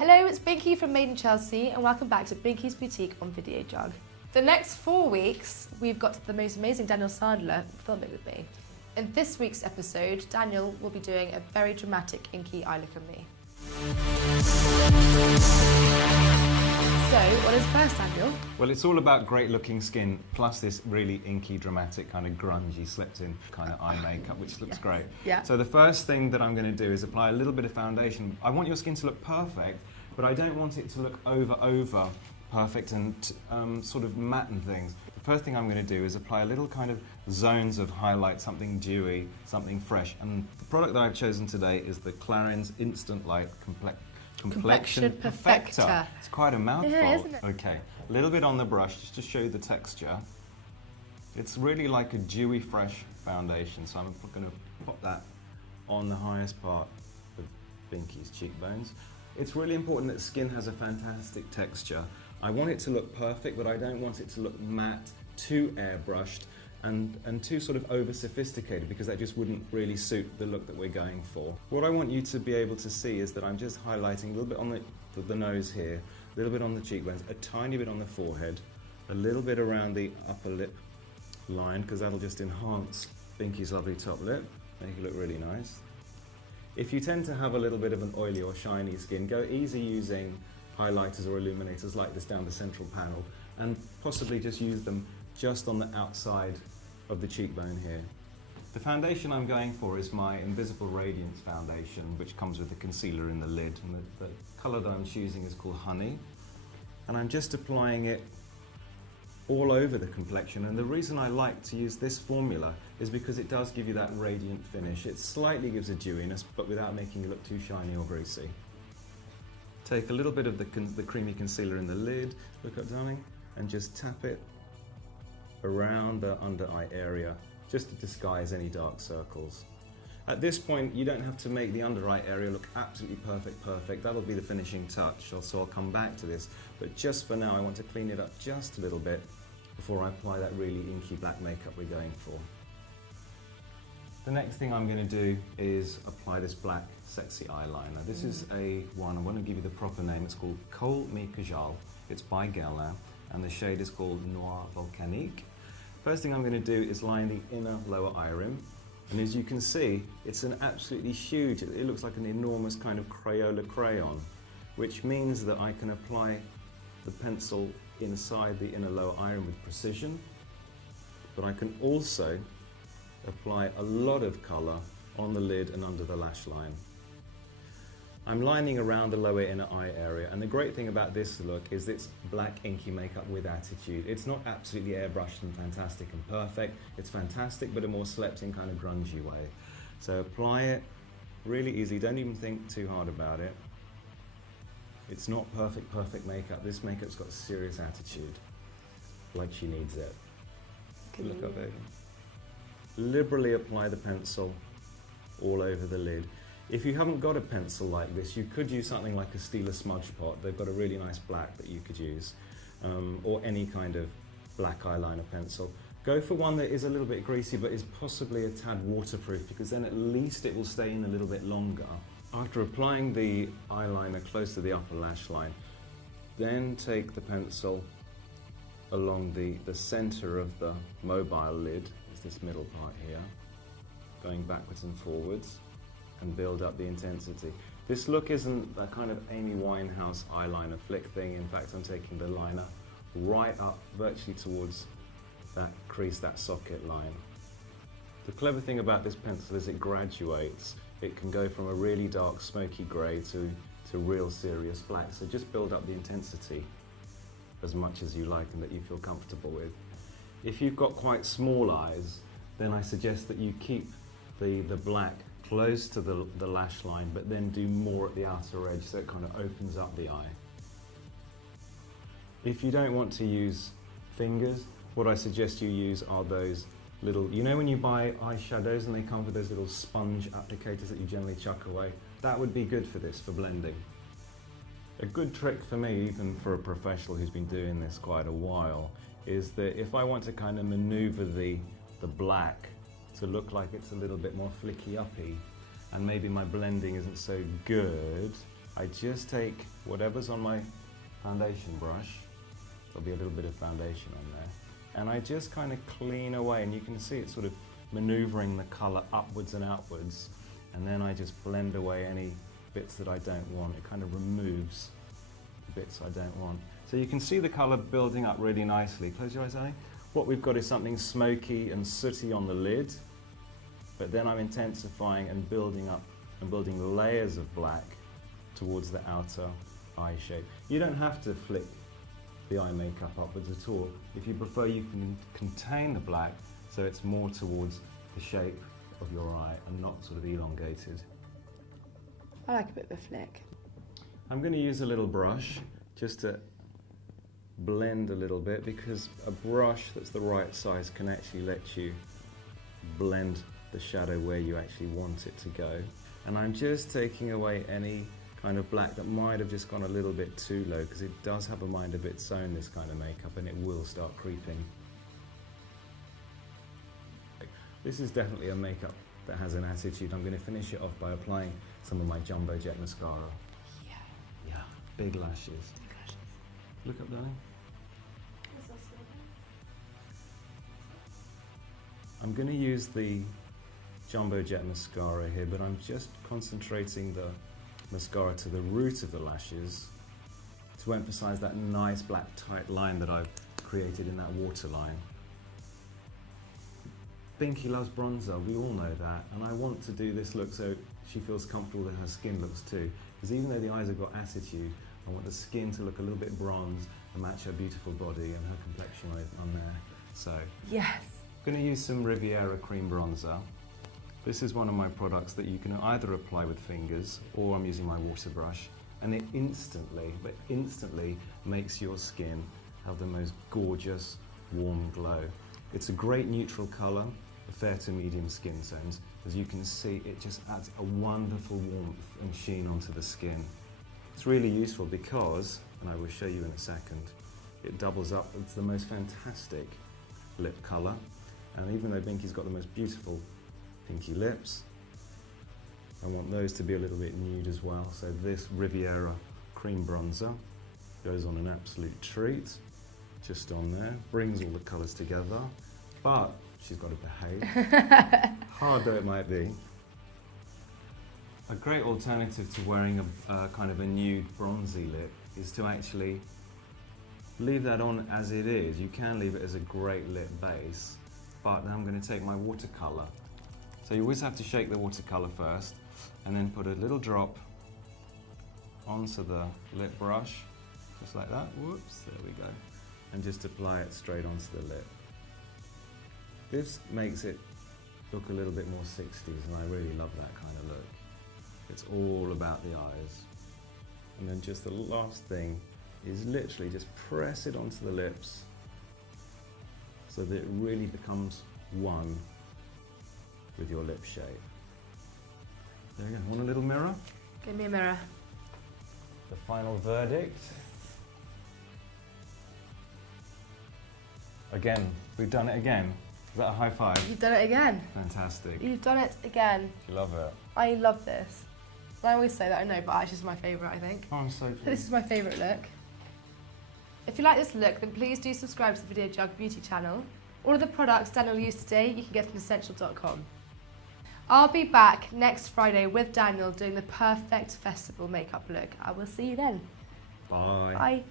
Hello, it's Binky from Made in Chelsea and welcome back to Binky's Boutique on Video Jug. The next 4 weeks, we've got the most amazing Daniel Sandler filming with me. In this week's episode, Daniel will be doing a very dramatic Inky eye look on me. So, what is first, Daniel? Well, it's all about great looking skin, plus this really inky, dramatic, kind of grungy, slept in kind of eye makeup, which looks great. Yeah. So the first thing that I'm going to do is apply a little bit of foundation. I want your skin to look perfect, but I don't want it to look over perfect and sort of matte and things. The first thing I'm going to do is apply a little kind of zones of highlight, something dewy, something fresh. And the product that I've chosen today is the Clarins Instant Light Complexion Perfector. It's quite a mouthful. Yeah, isn't it? Okay, a little bit on the brush just to show you the texture. It's really like a dewy, fresh foundation, so I'm going to pop that on the highest part of Binky's cheekbones. It's really important that skin has a fantastic texture. I want it to look perfect, but I don't want it to look matte, too airbrushed, and too sort of over-sophisticated, because that just wouldn't really suit the look that we're going for. What I want you to be able to see is that I'm just highlighting a little bit on the nose here, a little bit on the cheekbones, a tiny bit on the forehead, a little bit around the upper lip line, because that'll just enhance Binky's lovely top lip, make it look really nice. If you tend to have a little bit of an oily or shiny skin, go easy using highlighters or illuminators like this down the central panel, and possibly just use them just on the outside of the cheekbone here. The foundation I'm going for is my Invisible Radiance foundation, which comes with a concealer in the lid, and the colour that I'm choosing is called Honey, and I'm just applying it all over the complexion. And the reason I like to use this formula is because it does give you that radiant finish. It slightly gives a dewiness, but without making it look too shiny or greasy. Take a little bit of the creamy concealer in the lid, look up darling, and just tap it around the under eye area, just to disguise any dark circles. At this point, you don't have to make the under eye area look absolutely perfect. That'll be the finishing touch, so I'll come back to this. But just for now, I want to clean it up just a little bit before I apply that really inky black makeup we're going for. The next thing I'm going to do is apply this black sexy eyeliner. This is I want to give you the proper name. It's called Kohl Mi Kajal. It's by Guerlain, and the shade is called Noir Volcanique. First thing I'm going to do is line the inner lower eye rim. And as you can see, it's an absolutely huge, it looks like an enormous kind of Crayola crayon, which means that I can apply the pencil inside the inner lower eye rim with precision, but I can also apply a lot of colour on the lid and under the lash line. I'm lining around the lower inner eye area, and the great thing about this look is it's black inky makeup with attitude. It's not absolutely airbrushed and fantastic and perfect. It's fantastic, but a more slept-in kind of grungy way. So apply it really easily. Don't even think too hard about it. It's not perfect makeup. This makeup's got serious attitude, like she needs it. Look up, baby. Liberally apply the pencil all over the lid. If you haven't got a pencil like this, you could use something like a Stila smudge pot. They've got a really nice black that you could use, or any kind of black eyeliner pencil. Go for one that is a little bit greasy but is possibly a tad waterproof, because then at least it will stay in a little bit longer. After applying the eyeliner close to the upper lash line, then take the pencil along the center of the mobile lid, it's this middle part here, going backwards and forwards, and build up the intensity. This look isn't that kind of Amy Winehouse eyeliner flick thing. In fact, I'm taking the liner right up virtually towards that crease, that socket line. The clever thing about this pencil is it graduates. It can go from a really dark smoky grey to real serious black. So just build up the intensity as much as you like and that you feel comfortable with. If you've got quite small eyes, then I suggest that you keep the black close to the lash line, but then do more at the outer edge so it kind of opens up the eye. If you don't want to use fingers, what I suggest you use are those little, you know when you buy eyeshadows and they come with those little sponge applicators that you generally chuck away? That would be good for this, for blending. A good trick for me, even for a professional who's been doing this quite a while, is that if I want to kind of maneuver the black to look like it's a little bit more flicky uppy, and maybe my blending isn't so good, I just take whatever's on my foundation brush, there'll be a little bit of foundation on there, and I just kind of clean away, and you can see it's sort of maneuvering the colour upwards and outwards, and then I just blend away any bits that I don't want. It kind of removes the bits I don't want. So you can see the colour building up really nicely. Close your eyes, Annie. What we've got is something smoky and sooty on the lid, but then I'm intensifying and building up and building layers of black towards the outer eye shape. You don't have to flick the eye makeup upwards at all. If you prefer, you can contain the black so it's more towards the shape of your eye and not sort of elongated. I like a bit of a flick. I'm going to use a little brush just to blend a little bit, because a brush that's the right size can actually let you blend the shadow where you actually want it to go. And I'm just taking away any kind of black that might have just gone a little bit too low, because it does have a mind of its own, this kind of makeup, and it will start creeping. This is definitely a makeup that has an attitude. I'm going to finish it off by applying some of my Jumbo Jet mascara. Yeah, big lashes. Look up, darling. I'm going to use the Jumbo Jet mascara here, but I'm just concentrating the mascara to the root of the lashes to emphasize that nice black tight line that I've created in that waterline. Binky loves bronzer, we all know that, and I want to do this look so she feels comfortable that her skin looks too. Because even though the eyes have got attitude, I want the skin to look a little bit bronzed and match her beautiful body and her complexion on there. So, Yes. I'm going to use some Riviera cream bronzer. This is one of my products that you can either apply with fingers, or I'm using my water brush, and it instantly makes your skin have the most gorgeous warm glow. It's a great neutral colour, fair to medium skin tones. As you can see, it just adds a wonderful warmth and sheen onto the skin. It's really useful because, and I will show you in a second, it doubles up. It's the most fantastic lip colour, and even though Binky's got the most beautiful pinky lips, I want those to be a little bit nude as well. So this Riviera cream bronzer goes on an absolute treat, just on there, brings all the colours together, but she's got to behave, hard though it might be. A great alternative to wearing a kind of a nude bronzy lip is to actually leave that on as it is. You can leave it as a great lip base, but now I'm going to take my watercolour. So you always have to shake the watercolour first, and then put a little drop onto the lip brush, just like that. Whoops, there we go. And just apply it straight onto the lip. This makes it look a little bit more 60s, and I really love that kind of look. It's all about the eyes. And then just the last thing is literally just press it onto the lips so that it really becomes one with your lip shape. There you go. Want a little mirror? Give me a mirror. The final verdict. Again, we've done it again. Is that a high five? You've done it again. Fantastic. You've done it again. You love it. I love this. I always say that, I know, but actually it's my favourite, I think. Oh, I'm so pleased. This is my favourite look. If you like this look, then please do subscribe to the Video Jug Beauty channel. All of the products Daniel used today, you can get from essential.com. I'll be back next Friday with Daniel doing the perfect festival makeup look. I will see you then. Bye. Bye.